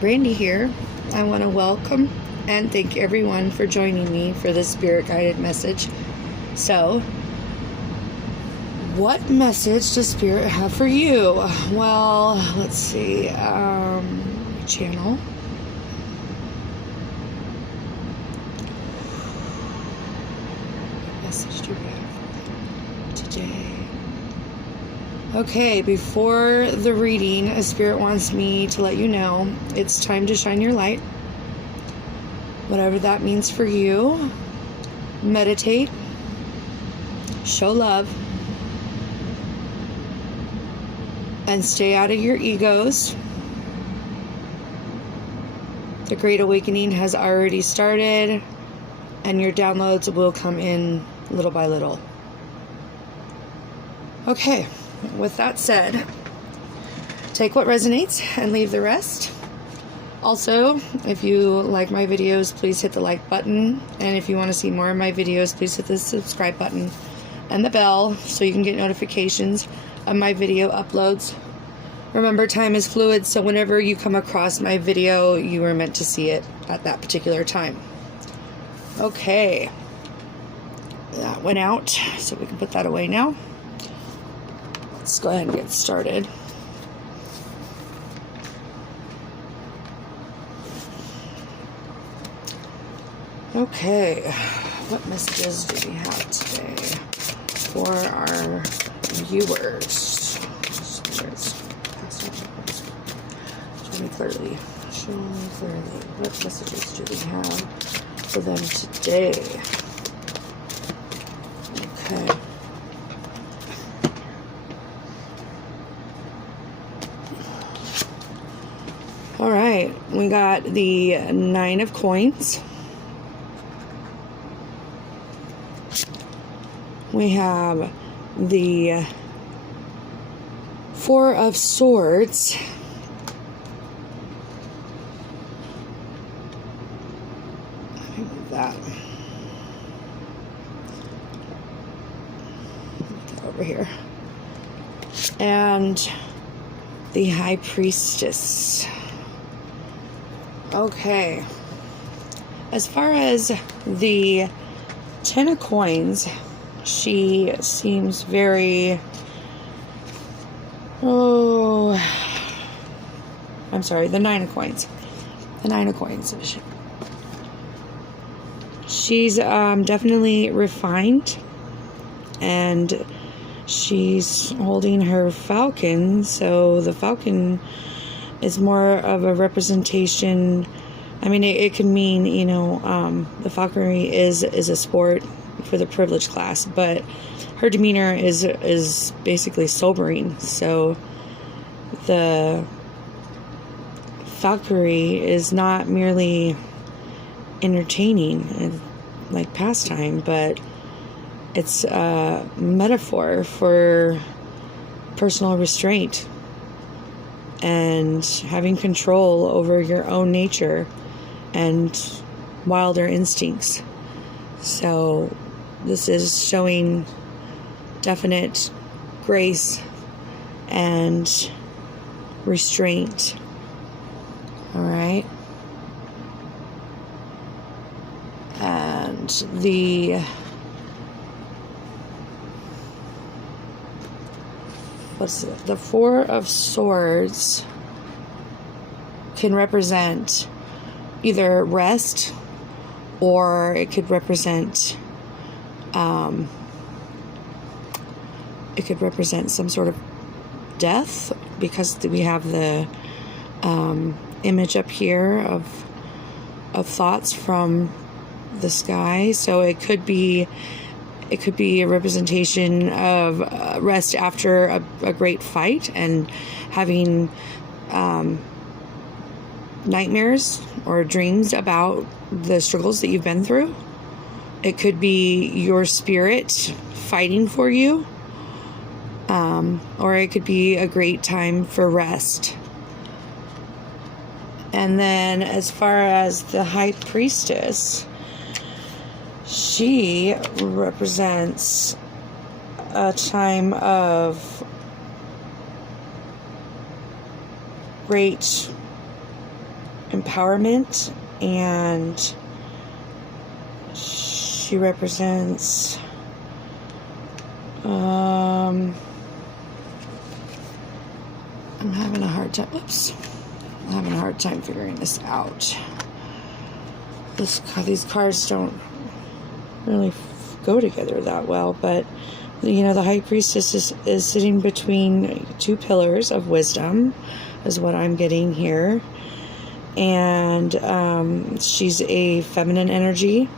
Brandy here. I want to welcome and thank everyone for joining me for this spirit guided message. So, what message does Spirit have for you? Well, let's see. Channel. What message do we have today? Okay, before the reading, Spirit wants me to let you know it's time to shine your light. Whatever that means for you. Meditate. Show love. And stay out of your egos. The Great Awakening has already started, and your downloads will come in little by little. Okay, with that said, take what resonates and leave the rest. Also, if you like my videos, please hit the like button. And if you want to see more of my videos, please hit the subscribe button and the bell so you can get notifications of my video uploads. Remember, time is fluid, so whenever you come across my video, you were meant to see it at that particular time. Okay. That went out, so we can put that away now. Let's go ahead and get started. Okay, what messages do we have today for our viewers? Show me clearly. Show me clearly. What messages do we have for them today? Okay. All right, we got the 9 of Coins. We have the 4 of Swords. Let me move that. Put that over here. And the High Priestess. Okay. As far as the 10 of Coins, she seems very... I'm sorry, the 9 of Coins. The 9 of Coins. She's definitely refined, and she's holding her falcon, so the falcon is more of a representation. I mean, it could mean, you know, the falconry is a sport for the privileged class, but her demeanor is basically sobering. So the falconry is not merely entertaining like pastime, but it's a metaphor for personal restraint and having control over your own nature and wilder instincts. So this is showing definite grace and restraint. All right. And the the 4 of Swords can represent either rest, or it could represent some sort of death, because we have the image up here of thoughts from the sky. So it could be a representation of rest after a great fight and having nightmares or dreams about the struggles that you've been through. It could be your spirit fighting for you, or it could be a great time for rest. And then as far as the High Priestess, she represents a time of great empowerment, and she represents I'm having a hard time. Oops. I'm having a hard time figuring this out. These cards don't really go together that well, but you know, the High Priestess is sitting between two pillars of wisdom, is what I'm getting here. And she's a feminine energy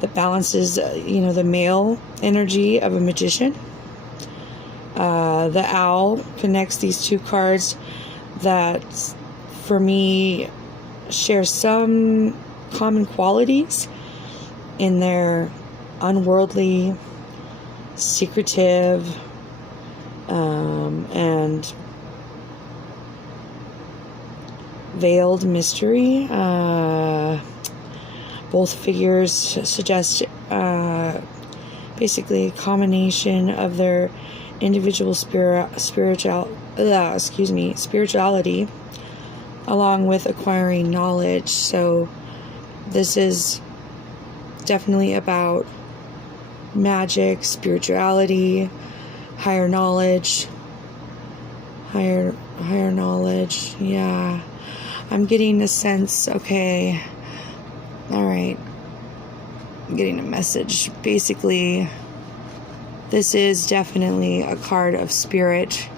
that balances, you know, the male energy of a magician. The owl connects these two cards that, for me, share some common qualities in their unworldly, secretive, and veiled mystery. Both figures suggest basically a combination of their individual spirituality along with acquiring knowledge. So this is definitely about magic, spirituality, higher knowledge. Yeah, I'm getting a sense. Okay, all right, I'm getting a message. Basically, this is definitely a card of spirit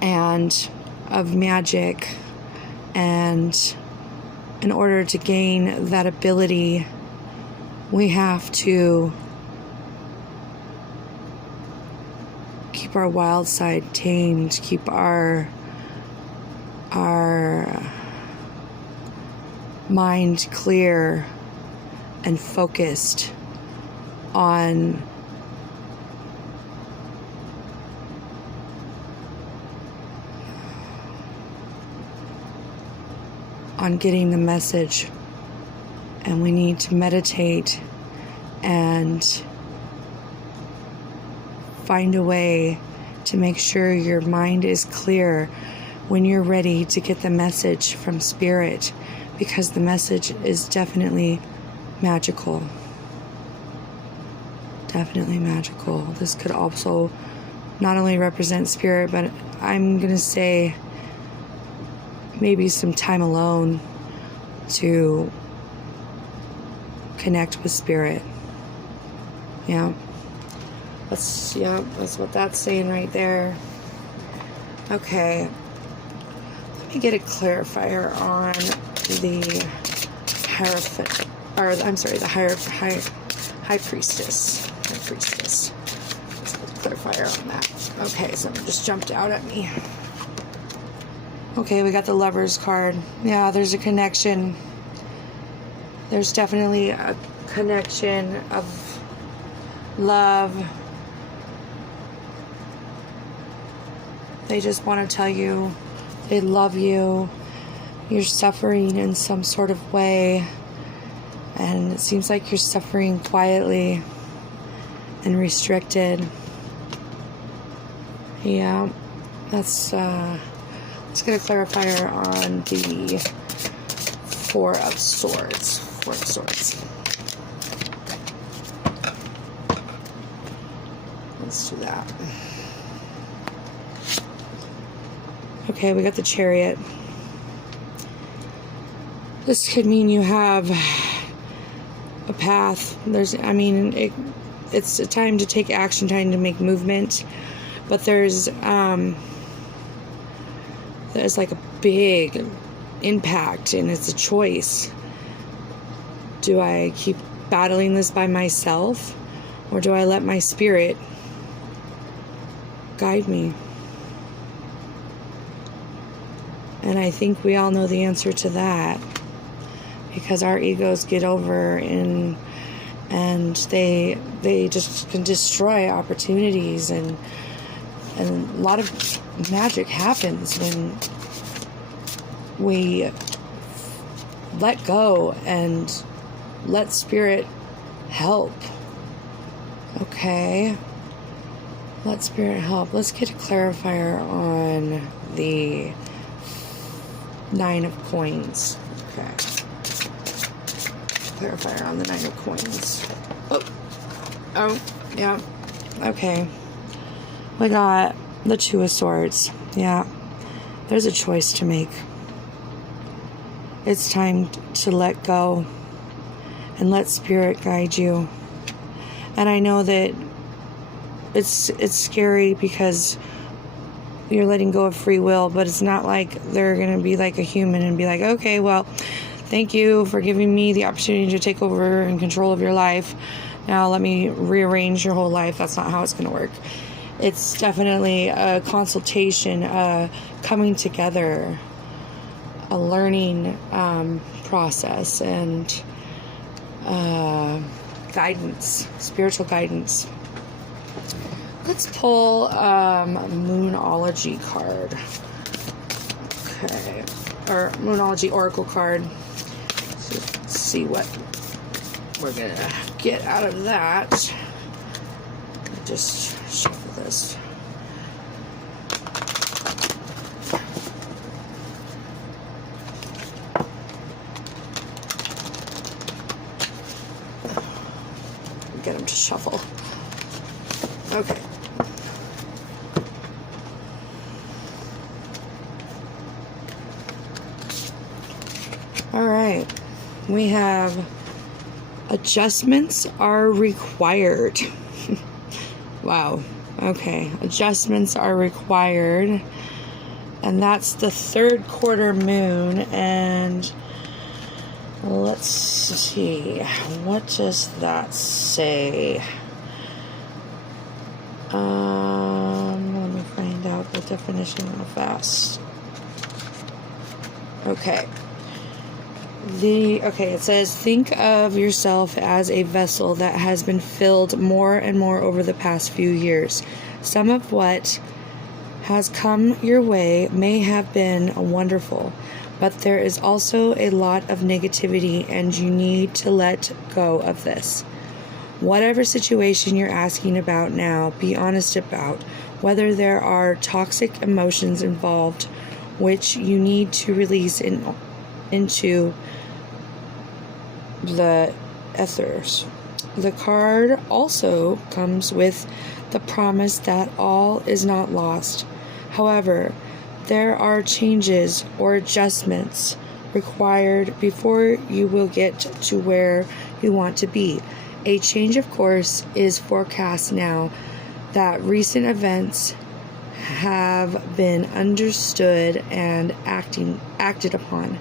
and of magic, and in order to gain that ability, we have to keep our wild side tamed, keep our mind clear and focused on getting the message. And we need to meditate and find a way to make sure your mind is clear when you're ready to get the message from spirit, because the message is definitely magical. Definitely magical. This could also not only represent spirit, but I'm going to say maybe some time alone to connect with spirit. Yeah. That's what that's saying right there. Okay. Let me get a clarifier on the Hierophant, or I'm sorry, the High Priestess. High Priestess. Let's put a clarifier on that. Okay, something just jumped out at me. Okay, we got the Lover's card. Yeah, there's a connection. There's definitely a connection of love. They just want to tell you they love you. You're suffering in some sort of way, and it seems like you're suffering quietly and restricted. Yeah, let's get a clarifier on the Four of Swords. Let's do that. Okay, we got the Chariot. This could mean you have a path. It's a time to take action, time to make movement, but there's like a big impact, and it's a choice. Do I keep battling this by myself, or do I let my spirit guide me? And I think we all know the answer to that, because our egos get over and they just can destroy opportunities, and a lot of magic happens when we let go and let spirit help. Okay, let spirit help. Let's get a clarifier on the Nine of Coins. Okay. Clarifier on the Nine of Coins. Oh, yeah. Okay. We got the Two of Swords. Yeah. There's a choice to make. It's time to let go and let Spirit guide you. And I know that it's scary because you're letting go of free will, but it's not like they're going to be like a human and be like, okay, well, thank you for giving me the opportunity to take over and control of your life. Now let me rearrange your whole life. That's not how it's going to work. It's definitely a consultation, a coming together, a learning process, and guidance, spiritual guidance. Let's pull Moonology card. Okay. Or Moonology Oracle card. So let's see what we're going to get out of that. Just shuffle this. Get them to shuffle. Okay. All right. We have adjustments are required. Wow. Okay. Adjustments are required. And that's the third quarter moon. And let's see. What does that say? Let me find out the definition real fast. Okay. It says, think of yourself as a vessel that has been filled more and more over the past few years. Some of what has come your way may have been wonderful, but there is also a lot of negativity, and you need to let go of this. Whatever situation you're asking about now, be honest about whether there are toxic emotions involved which you need to release into the ethers. The card also comes with the promise that all is not lost. However, there are changes or adjustments required before you will get to where you want to be. A change of course is forecast now that recent events have been understood and acted upon.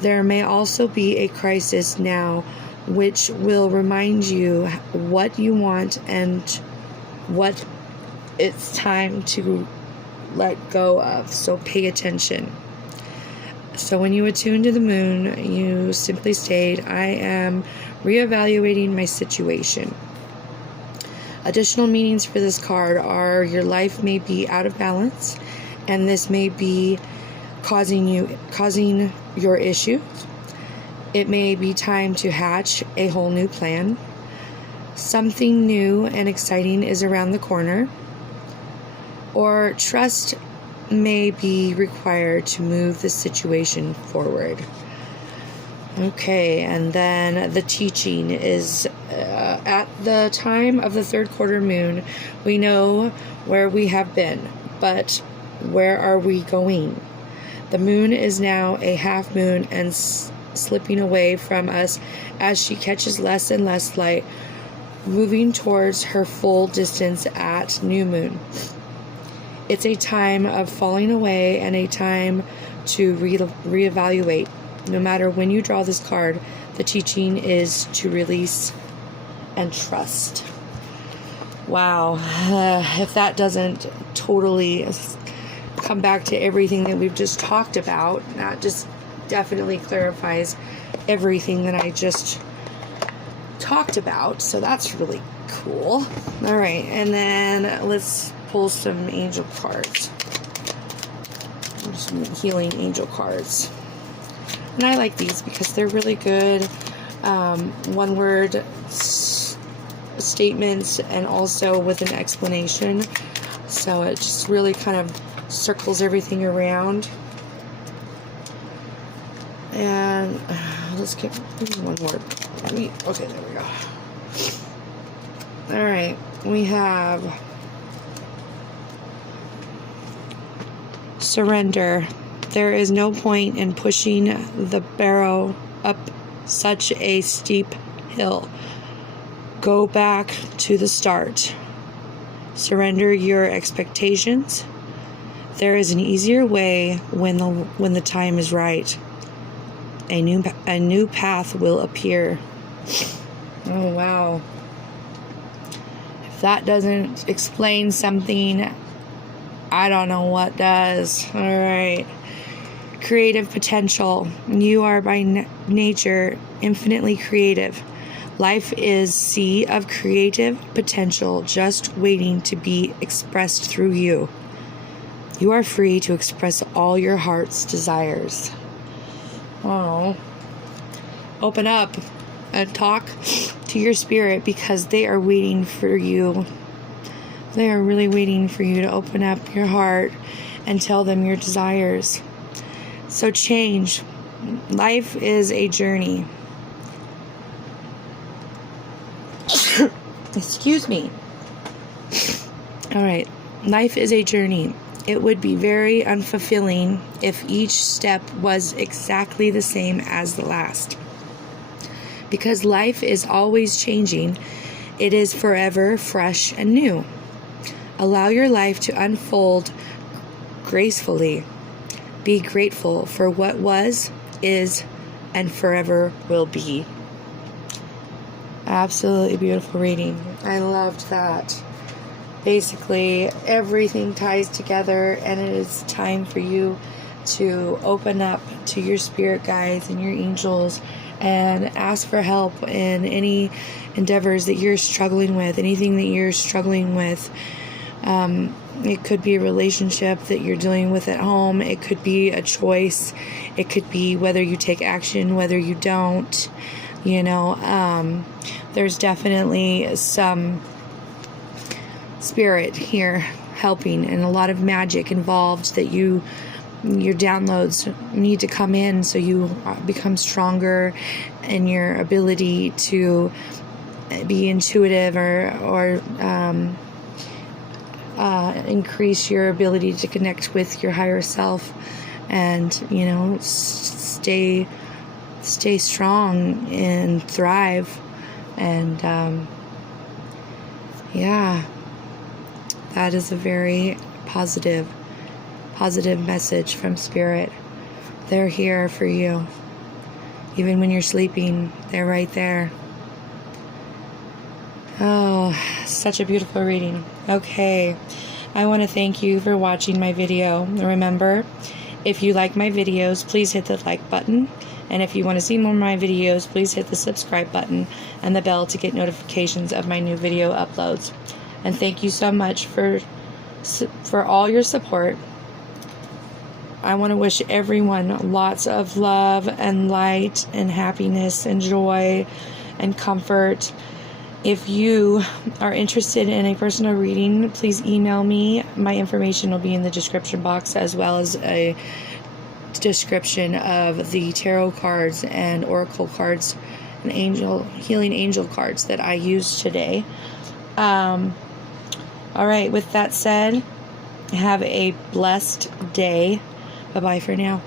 There may also be a crisis now which will remind you what you want and what it's time to let go of. So pay attention. So when you attune to the moon, you simply state, I am reevaluating my situation. Additional meanings for this card are your life may be out of balance, and this may be causing your issue. It may be time to hatch a whole new plan. Something new and exciting is around the corner. Or trust may be required to move the situation forward. Okay, and then the teaching is at the time of the third quarter moon, we know where we have been, but where are we going? The moon is now a half moon and slipping away from us as she catches less and less light, moving towards her full distance at new moon. It's a time of falling away and a time to reevaluate. No matter when you draw this card, the teaching is to release and trust. Wow. If that doesn't totally come back to everything that we've just talked about, that just definitely clarifies everything that I just talked about. So that's really cool. All right. And then let's pull some angel cards. Some healing angel cards. And I like these because they're really good one word statements and also with an explanation. So it just really kind of circles everything around. And let's get one more. Okay, there we go. All right, we have surrender. There is no point in pushing the barrow up such a steep hill. Go back to the start. Surrender your expectations. There is an easier way when the time is right. A new path will appear. Oh wow. If that doesn't explain something, I don't know what does. All right. Creative potential. You are by nature infinitely creative. Life is a sea of creative potential just waiting to be expressed through you. You are free to express all your heart's desires. Oh. Open up and talk to your spirit because they are waiting for you. They are really waiting for you to open up your heart and tell them your desires. So change. Life is a journey. Excuse me. All right. Life is a journey. It would be very unfulfilling if each step was exactly the same as the last. Because life is always changing, it is forever fresh and new. Allow your life to unfold gracefully. Be grateful for what was, is, and forever will be. Absolutely beautiful reading. I loved that. Basically, everything ties together, and it is time for you to open up to your spirit guides and your angels and ask for help in any endeavors that you're struggling with, anything that you're struggling with. It could be a relationship that you're dealing with at home. It could be a choice. It could be whether you take action, whether you don't. You know, there's definitely some spirit here helping and a lot of magic involved that your downloads need to come in so you become stronger in your ability to be intuitive or increase your ability to connect with your higher self and, you know, stay strong and thrive. And yeah, that is a very positive message from Spirit. They're here for you. Even when you're sleeping, they're right there. Oh, such a beautiful reading. Okay, I want to thank you for watching my video. Remember, if you like my videos, please hit the like button. And if you want to see more of my videos, please hit the subscribe button and the bell to get notifications of my new video uploads. And thank you so much for all your support. I want to wish everyone lots of love and light and happiness and joy and comfort. If you are interested in a personal reading, please email me. My information will be in the description box, as well as a description of the tarot cards and oracle cards and healing angel cards that I used today. All right, with that said, have a blessed day. Bye-bye for now.